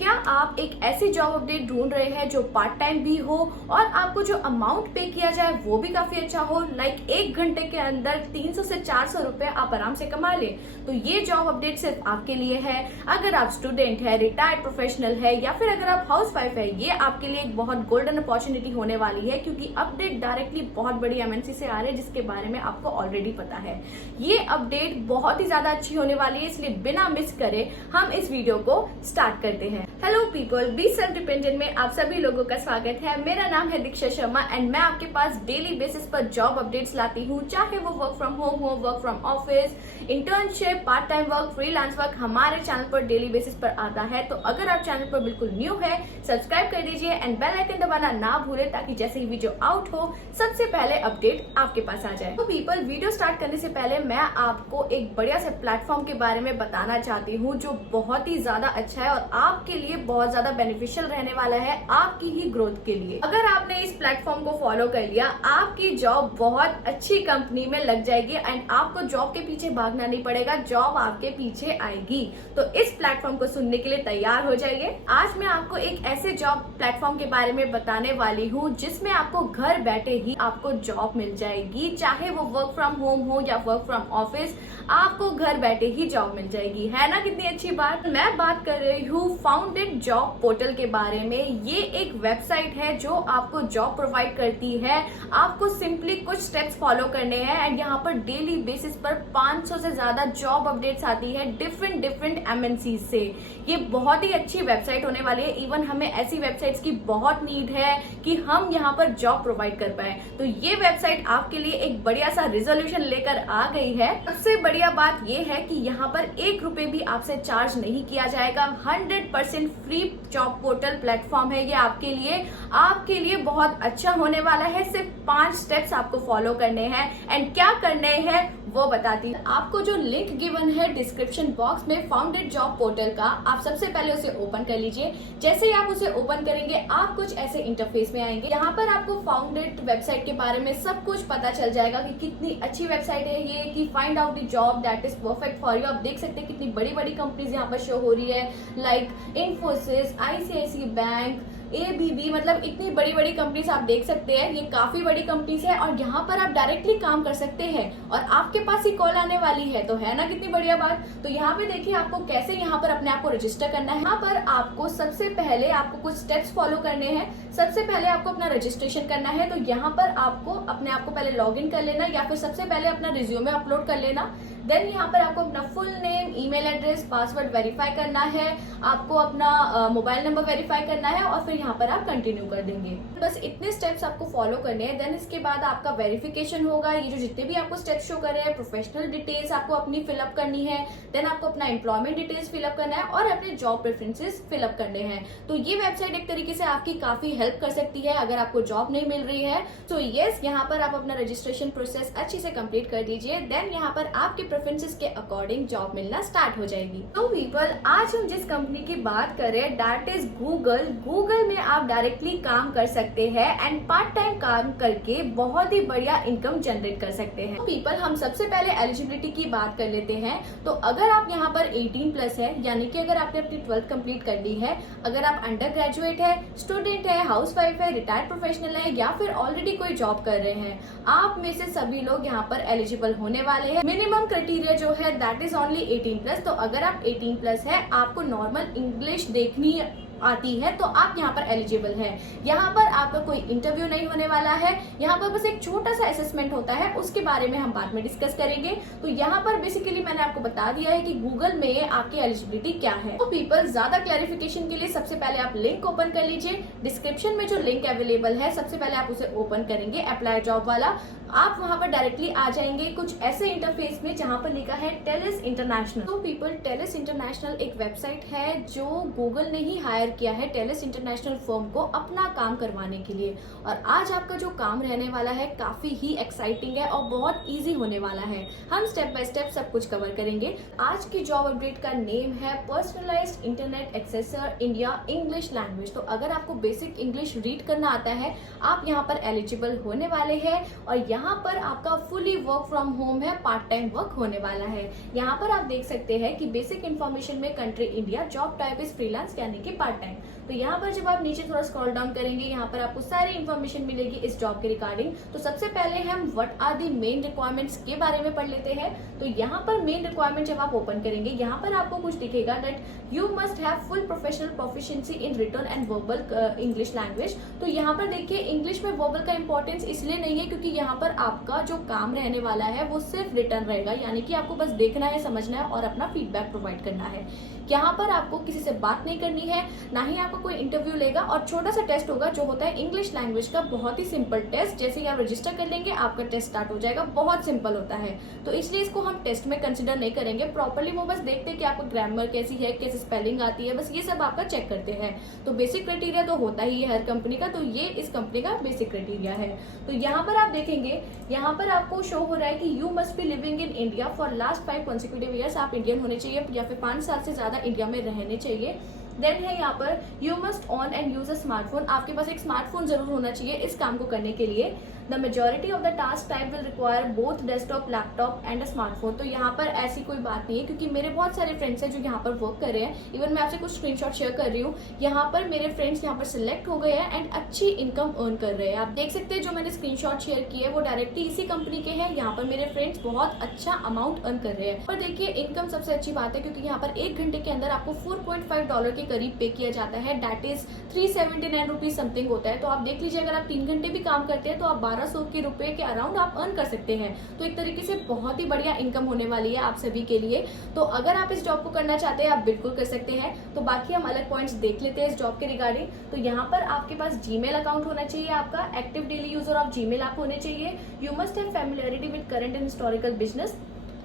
क्या आप एक ऐसी जॉब अपडेट ढूंढ रहे हैं जो पार्ट टाइम भी हो और आपको जो अमाउंट पे किया जाए वो भी काफी अच्छा हो, लाइक 1 घंटे के अंदर 300 से 400 रुपए आप आराम से कमा लें, तो ये जॉब अपडेट सिर्फ आपके लिए है। अगर आप स्टूडेंट है, रिटायर्ड प्रोफेशनल है या फिर अगर आप हाउस वाइफ है, ये आपके लिए एक बहुत गोल्डन अपॉर्चुनिटी होने वाली है, क्योंकि अपडेट डायरेक्टली बहुत बड़ी एमएनसी से आ रहे हैं जिसके बारे में आपको ऑलरेडी पता है। ये अपडेट बहुत ही ज्यादा अच्छी होने वाली है, इसलिए बिना मिस करे हम इस वीडियो को स्टार्ट करते हैं। Hello people, be self dependent में आप सभी लोगों का स्वागत है। मेरा नाम है दीक्षा शर्मा एंड मैं आपके पास डेली बेसिस पर जॉब अपडेट्स लाती हूँ, चाहे वो वर्क फ्रॉम होम हो, work from office, internship, part time work, freelance work, हमारे चैनल पर डेली बेसिस पर आता है। तो अगर आप चैनल पर बिल्कुल न्यू है, सब्सक्राइब कर दीजिए एंड बेल आइकन दबाना ना भूले, ताकि जैसे ही वीडियो आउट हो सबसे पहले अपडेट आपके पास आ जाए। तो पीपल, वीडियो स्टार्ट करने से पहले मैं आपको एक बढ़िया से प्लेटफॉर्म के बारे में बताना चाहती हूँ जो बहुत ही ज्यादा अच्छा है और आपके लिए बहुत ज्यादा बेनिफिशियल रहने वाला है, आपकी ही ग्रोथ के लिए। अगर आपने इस प्लेटफॉर्म को फॉलो कर लिया, आपकी जॉब बहुत अच्छी कंपनी में लग जाएगी एंड आपको जॉब के पीछे भागना नहीं पड़ेगा, जॉब आपके पीछे आएगी। तो इस प्लेटफॉर्म को सुनने के लिए तैयार हो जाइए। आज मैं आपको एक ऐसे जॉब प्लेटफॉर्म के बारे में बताने वाली हूँ जिसमें आपको घर बैठे ही आपको जॉब मिल जाएगी, चाहे वो वर्क फ्रॉम होम हो या वर्क फ्रॉम ऑफिस, आपको घर बैठे ही जॉब मिल जाएगी। है ना कितनी अच्छी बात। मैं बात कर रही हूँ फाउंडेड जॉब पोर्टल के बारे में। ये एक वेबसाइट है जो आपको जॉब प्रोवाइड करती है। आपको सिंपली कुछ स्टेप्स फॉलो करने हैं एंड यहाँ पर डेली बेसिस पर 500 से ज्यादा जॉब अपडेट्स आती है डिफरेंट एमएनसी से। ये बहुत ही अच्छी वेबसाइट होने वाली है। इवन हमें ऐसी वेबसाइट्स की बहुत नीड है कि हम यहाँ पर जॉब प्रोवाइड कर पाए। तो ये वेबसाइट आपके लिए एक बढ़िया सा रिजोल्यूशन लेकर आ गई है। सबसे बढ़िया बात ये है कि यहाँ पर 1 रुपए भी आपसे चार्ज नहीं किया जाएगा। 100% फ्री जॉब पोर्टल प्लेटफॉर्म है ये आपके लिए बहुत अच्छा होने वाला है। सिर्फ 5 स्टेप्स आपको फॉलो करने हैं एंड क्या करने हैं वो बताती हूँ। आपको जो लिंक गिवन है डिस्क्रिप्शन बॉक्स में फाउंडेड जॉब पोर्टल का, आप सबसे पहले उसे ओपन कर लीजिए। जैसे ही आप उसे ओपन करेंगे आप कुछ ऐसे इंटरफेस में आएंगे। यहाँ पर आपको फाउंडेड वेबसाइट के बारे में सब कुछ पता चल जाएगा कि कितनी अच्छी वेबसाइट है ये, कि find out the job that is perfect for you. आप देख सकते हैं कितनी बड़ी बड़ी कंपनीज यहाँ पर शो हो रही है, like Infosys, ICICI bank, ABB, मतलब इतनी बड़ी बड़ी कंपनीज आप देख सकते हैं। ये काफी बड़ी कंपनीज है और यहाँ पर आप डायरेक्टली काम कर सकते हैं और आपके पास ही कॉल आने वाली है। तो है ना कितनी बढ़िया बात। तो यहाँ पे देखिए आपको कैसे यहाँ पर अपने आप को रजिस्टर करना है। यहाँ पर आपको सबसे पहले आपको कुछ स्टेप्स फॉलो करने हैं। सबसे पहले आपको अपना रजिस्ट्रेशन करना है। तो यहाँ पर आपको अपने आप को पहले लॉग इन कर लेना या फिर सबसे पहले अपना रिज्यूमे अपलोड कर लेना। देन यहाँ पर आपको अपना full name, email address, password verify करना है। आपको अपना मोबाइल नंबर वेरीफाई करना है और फिर यहाँ पर आप कंटिन्यू कर देंगे। बस इतने स्टेप्स आपको फॉलो करने हैं। देन इसके बाद आपका वेरिफिकेशन होगा। ये जो जितने भी आपको स्टेप्स शो कर रहे हैं, प्रोफेशनल डिटेल्स आपको अपनी फिलअप करनी है। देन आपको अपना एम्प्लॉयमेंट डिटेल्स फिलअप करना है और अपने जॉब प्रेफरेंसेस फिलअप करने हैं। तो ये वेबसाइट एक तरीके से आपकी काफी हेल्प कर सकती है अगर आपको जॉब नहीं मिल रही है। तो यस, यहाँ पर आप अपना रजिस्ट्रेशन प्रोसेस अच्छे से कंप्लीट कर दीजिए। देन यहाँ पर आपके प्रेफरेंसेस के अकॉर्डिंग जॉब मिलना स्टार्ट हो जाएगी। तो पीपल, आज हम जिस कंपनी की बात करें दैट इज गूगल। गूगल में आप डायरेक्टली काम कर सकते हैं एंड पार्ट टाइम काम करके बहुत ही बढ़िया इनकम जनरेट कर सकते हैं। तो पीपल, हम सबसे पहले एलिजिबिलिटी की बात कर लेते हैं। तो अगर आप यहाँ पर 18+ है, यानी कि अगर आपने अपनी 12th कंप्लीट कर ली है, अगर आप अंडर ग्रेजुएट है, स्टूडेंट है, हाउस वाइफ है, रिटायर्ड प्रोफेशनल है या फिर ऑलरेडी कोई जॉब कर रहे हैं, आप में से सभी लोग यहाँ पर एलिजिबल होने वाले हैं। मिनिमम क्राइटेरिया जो है दैट इज ओनली 18+। तो अगर आप 18+ है, आपको नॉर्मल इंग्लिश देखनी आती है, तो आप यहाँ पर एलिजिबल है। यहाँ पर आपका कोई इंटरव्यू नहीं होने वाला है। यहाँ पर बस एक छोटा सा असेसमेंट होता है, उसके बारे में हम बाद में डिस्कस करेंगे। तो यहाँ पर बेसिकली मैंने आपको बता दिया है कि गूगल में आपकी एलिजिबिलिटी क्या है। तो पीपल, ज्यादा क्लैरिफिकेशन के लिए सबसे पहले आप लिंक ओपन कर लीजिए। डिस्क्रिप्शन में जो लिंक अवेलेबल है, सबसे पहले आप उसे ओपन करेंगे, अप्लाई जॉब वाला। आप वहां पर डायरेक्टली आ जाएंगे कुछ ऐसे इंटरफेस में जहां पर लिखा है टेलिस इंटरनेशनल। तो पीपल, टेलिस इंटरनेशनल एक वेबसाइट है जो गूगल ने ही हायर किया है टेलिस इंटरनेशनल फर्म को अपना काम करवाने के लिए। और आज आपका जो काम रहने वाला है काफी ही एक्साइटिंग है और बहुत इजी होने वाला है। हम स्टेप बाय स्टेप सब कुछ कवर करेंगे। आज की जॉब अपडेट का नेम है personalised internet एक्सेसर India English language. तो अगर आपको बेसिक इंग्लिश रीड करना आता है, आप यहाँ पर एलिजिबल होने वाले हैं। और यहाँ पर आपका फुली वर्क फ्रॉम होम है, पार्ट टाइम वर्क होने वाला है। यहाँ पर आप देख सकते हैं कि बेसिक इन्फॉर्मेशन में country India, job type is freelance यानी कि पार्ट टाइम। तो यहाँ पर जब आप नीचे थोड़ा स्क्रॉल डाउन करेंगे, यहाँ पर आपको सारी इन्फॉर्मेशन मिलेगी इस जॉब के रिगार्डिंग। तो सबसे पहले हम what are the main requirements के बारे में पढ़ लेते हैं। तो यहाँ पर मेन रिक्वायरमेंट जब आप ओपन करेंगे, यहाँ पर आपको कुछ दिखेगा that you must have full professional proficiency in written and verbal English language. तो यहाँ पर देखिए इंग्लिश में वर्बल का इंपॉर्टेंस इसलिए नहीं है क्योंकि यहाँ पर आपका जो काम रहने वाला है वो सिर्फ रिटर्न रहेगा, यानी कि आपको बस देखना है, समझना है और अपना फीडबैक प्रोवाइड करना है। यहाँ पर आपको किसी से बात नहीं करनी है, ना ही आपको कोई इंटरव्यू लेगा, और छोटा सा टेस्ट होगा जो होता है इंग्लिश लैंग्वेज का, बहुत ही सिंपल टेस्ट। जैसे ही आप रजिस्टर कर लेंगे आपका टेस्ट स्टार्ट हो जाएगा, बहुत सिंपल होता है। तो इसलिए इसको हम टेस्ट में कंसिडर नहीं करेंगे। प्रॉपर्ली वो बस देखते हैं कि आपको ग्रामर कैसी है, कैसे स्पेलिंग आती है, बस ये सब आपका चेक करते हैं। तो बेसिक क्राइटेरिया तो होता ही है हर कंपनी का, तो ये इस कंपनी का बेसिक क्राइटेरिया है। तो यहाँ पर आप देखेंगे, यहाँ पर आपको शो हो रहा है कि you must be living in India for last 5 consecutive years। आप इंडियन होने चाहिए या फिर 5 साल से ज्यादा इंडिया में रहने चाहिए। देन है यहाँ पर you must on and use a smartphone. आपके पास एक स्मार्टफोन जरूर होना चाहिए इस काम को करने के लिए। The majority of the task type will require both desktop, laptop and a smartphone. तो यहाँ पर ऐसी कोई बात नहीं है क्योंकि मेरे बहुत सारे फ्रेंड्स हैं जो यहाँ पर वर्क कर रहे हैं। इवन मैं आपसे कुछ स्क्रीनशॉट शेयर कर रही हूँ, यहाँ पर मेरे फ्रेंड्स यहाँ पर सिलेक्ट हो गए हैं एंड अच्छी इनकम अर्न कर रहे हैं। आप देख सकते हैं जो मैंने स्क्रीनशॉट शेयर किए हैं वो डायरेक्टली इसी कंपनी के हैं। यहाँ पर मेरे फ्रेंड्स बहुत अच्छा अमाउंट अर्न कर रहे हैं। पर देखिए इनकम सबसे अच्छी बात है क्योंकि यहाँ पर 1 घंटे के अंदर आपको $4.5 के करीब पे किया जाता है। दैट इज 379 रुपीज समथिंग होता है। तो आप देख लीजिए, अगर आप 3 घंटे भी काम करते हैं तो आप 1200 के रुपए के अराउंड आप अर्न कर सकते हैं। तो एक तरीके से बहुत ही बढ़िया इनकम होने वाली है आप सभी के लिए। तो अगर आप इस जॉब को करना चाहते हैं आप बिल्कुल कर सकते हैं। तो बाकी हम अलग पॉइंट्स देख लेते हैं इस जॉब के रिगार्डिंग। तो यहाँ पर आपके पास जीमेल अकाउंट होना चाहिए, आपका active daily user of Gmail आप होने चाहिए। You must have familiarity with current and historical business.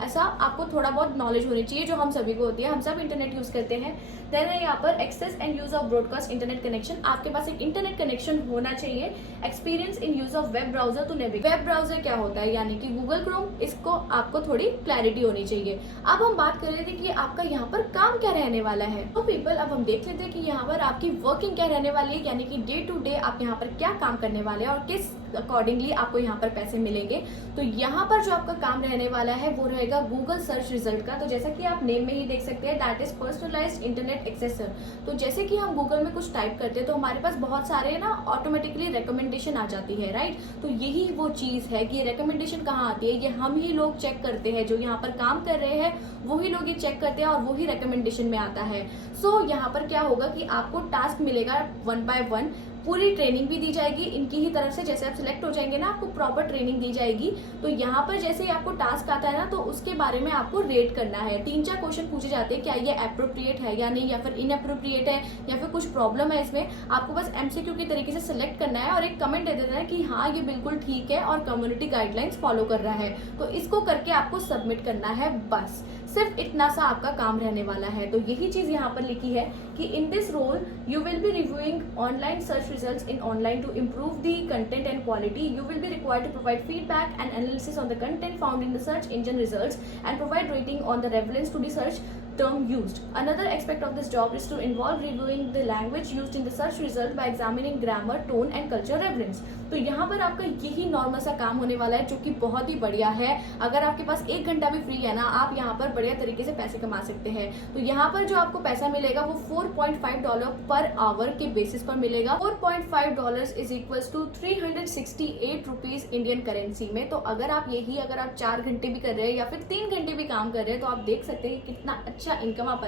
ऐसा आपको थोड़ा बहुत नॉलेज होनी चाहिए जो हम सभी को होती है, हम सब इंटरनेट यूज करते हैं। देन है यहाँ पर access and use of broadcast internet connection. आपके पास एक इंटरनेट कनेक्शन होना चाहिए। Experience in use of web browser. तो वेब ब्राउजर क्या होता है, यानी कि गूगल क्रोम, इसको आपको थोड़ी क्लैरिटी होनी चाहिए। अब हम बात कर रहे थे कि आपका यहाँ पर काम क्या रहने वाला है। तो पीपल, अब हम देख लेते हैं कि यहाँ पर आपकी वर्किंग क्या रहने वाली है, यानी कि डे टू डे आप यहाँ पर क्या काम करने वाले हैं और किस अकॉर्डिंगली आपको यहाँ पर पैसे मिलेंगे। तो यहाँ पर जो आपका काम रहने वाला है वो रहेगा गूगल सर्च रिजल्ट का। तो जैसा कि आप नेम में ही देख सकते हैं, दैट इज पर्सनलाइज्ड इंटरनेट एक्सेसर। तो जैसे कि हम गूगल में कुछ टाइप करते हैं तो हमारे पास बहुत सारे ना ऑटोमेटिकली रिकमेंडेशन आ जाती है, राइट। तो यही वो चीज है कि रिकमेंडेशन कहाँ आती है, ये हम ही लोग चेक करते हैं। जो यहाँ पर काम कर रहे हैं वही लोग ये चेक करते हैं और वही रिकमेंडेशन में आता है। सो यहाँ पर क्या होगा कि आपको टास्क मिलेगा 1 by 1। पूरी ट्रेनिंग भी दी जाएगी इनकी ही तरफ से। जैसे आप सिलेक्ट हो जाएंगे ना, आपको प्रॉपर ट्रेनिंग दी जाएगी। तो यहाँ पर जैसे ही आपको टास्क आता है ना, तो उसके बारे में आपको रेट करना है। 3-4 क्वेश्चन पूछे जाते हैं, क्या ये अप्रोप्रिएट है या नहीं, या फिर इनअप्रोप्रिएट है, या फिर कुछ प्रॉब्लम है इसमें। आपको बस एमसीक्यू के तरीके से सिलेक्ट करना है और एक कमेंट दे देना है कि हाँ ये बिल्कुल ठीक है और कम्युनिटी गाइडलाइंस फॉलो कर रहा है। तो इसको करके आपको सबमिट करना है, बस सिर्फ इतना सा आपका काम रहने वाला है। तो यही चीज यहाँ पर लिखी है कि in this role you will be reviewing online search results in online to improve the content and quality. You will be required to provide feedback and analysis on the content found in the search engine results and provide rating on the relevance to the search term used. Another aspect of this job is to involve reviewing the language used in the search result by examining grammar, tone and culture relevance. तो यहाँ पर आपका यही normal सा काम होने वाला है जो कि बहुत ही बढ़िया है। अगर आपके पास 1 घंटा भी फ्री है ना, आप यहाँ पर बढ़िया तरीके से पैसे कमा सकते हैं। तो यहाँ पर जो आपको पैसा मिलेगा वो $4.5 पर आवर के बेसिस पर मिलेगा। $4.5 is equals to 368 rupees Indian currency में। तो अगर आप 4 घंटे भी कर रहे हैं या फिर 3 घंटे भी काम कर रहे हैं तो आप देख सकते हैं कितना अच्छा इनकम आप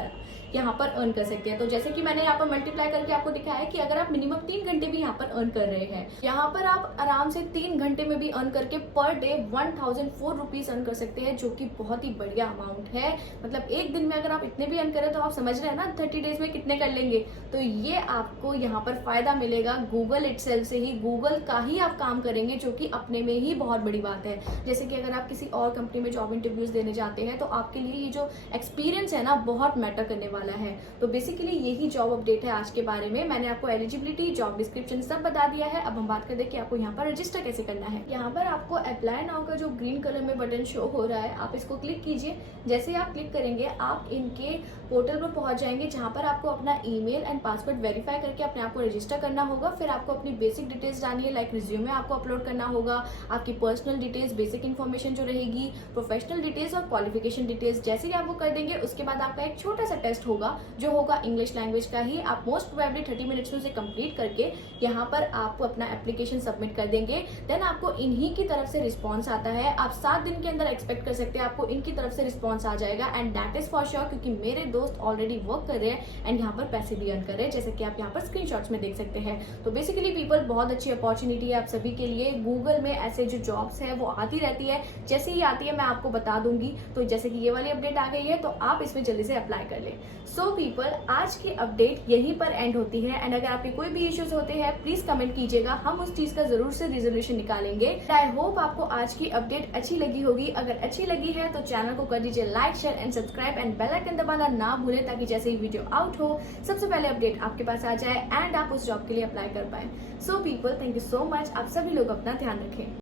यहाँ पर अर्न कर सकते हैं। तो जैसे कि मैंने यहाँ पर मल्टीप्लाई करके आपको दिखाया है कि अगर आप मिनिमम 3 घंटे भी यहाँ पर अर्न कर रहे हैं, यहाँ पर आप आराम से 3 घंटे में भी अर्न करके पर डे 1004 रुपीज अर्न कर सकते हैं, जो कि बहुत ही बढ़िया अमाउंट है। मतलब एक दिन में अगर आप इतने भी अर्न करें तो आप समझ रहे हैं ना 30 डेज में कितने कर लेंगे। तो ये आपको यहाँ पर फायदा मिलेगा गूगल इटसेल्फ से ही, गूगल का ही आप काम करेंगे, जो कि अपने में ही बहुत बड़ी बात है। जैसे कि अगर आप किसी और कंपनी में जॉब इंटरव्यूज देने जाते हैं तो आपके लिए ये जो एक्सपीरियंस है ना बहुत मैटर करने वाला है। तो बेसिकली यही जॉब अपडेट है आज के बारे में। मैंने आपको एलिजिबिलिटी, जॉब डिस्क्रिप्शन सब बता दिया है। अब हम बात करते हैं कि आपको यहाँ पर रजिस्टर कैसे करना है। यहाँ पर आपको अप्लाई नाउ का जो ग्रीन कलर में बटन शो हो रहा है, आप इसको क्लिक कीजिए। जैसे ही आप क्लिक करेंगे आप इनके पोर्टल पर पहुंच जाएंगे, जहां पर आपको अपना ईमेल एंड पासवर्ड वेरीफाई करके अपने आप को रजिस्टर करना होगा। फिर आपको अपनी बेसिक डिटेल्स डालनी है, लाइक रिज्यूमे आपको अपलोड करना होगा, आपकी पर्सनल डिटेल्स, बेसिक इन्फॉर्मेशन जो रहेगी, प्रोफेशनल डिटेल्स और क्वालिफिकेशन डिटेल्स। जैसे ही आप वो कर देंगे उसके बाद आपका एक छोटा सा टेस्ट होगा जो होगा इंग्लिश लैंग्वेज का ही। आप मोस्ट प्रोबेबली 30 मिनट्स में उसे कंप्लीट करके यहाँ पर आप अपना एप्लीकेशन सबमिट कर देंगे। देन आपको इन्हीं की तरफ से रिस्पॉन्स आता है। आप 7 दिन के अंदर एक्सपेक्ट कर सकते हैं आपको इनकी तरफ से रिस्पॉन्स आ जाएगा। And that is for sure, क्योंकि मेरे दोस्त ऑलरेडी वर्क कर रहे हैं एंड यहाँ पर पैसे भी अर्न कर रहे हैं, जैसे कि आप यहाँ पर स्क्रीनशॉट्स में देख सकते हैं। तो बेसिकली पीपल बहुत अच्छी अपॉर्चुनिटी है आप सभी के लिए। गूगल में ऐसे जो जॉब्स है वो आती रहती है, जैसे ही आती है मैं आपको बता दूंगी। तो जैसे कि ये वाली अपडेट आ गई है तो आप इसमें जल्दी से अप्लाई कर ले। सो पीपल, आज की अपडेट यहीं पर एंड होती है। एंड अगर आपके कोई भी इश्यूज होते हैं प्लीज कमेंट कीजिएगा, हम उस चीज का जरूर से रिजोल्यूशन निकालेंगे। आई होप आपको आज की अपडेट अच्छी लगी होगी। अगर अच्छी लगी है तो चैनल को कर दीजिए like, share and subscribe and bell icon दबाना ना भूलें, ताकि जैसे ही वीडियो आउट हो सबसे पहले अपडेट आपके पास आ जाए एंड आप उस जॉब के लिए अप्लाई कर पाए। So people, thank you so much. आप सभी लोग अपना ध्यान रखें।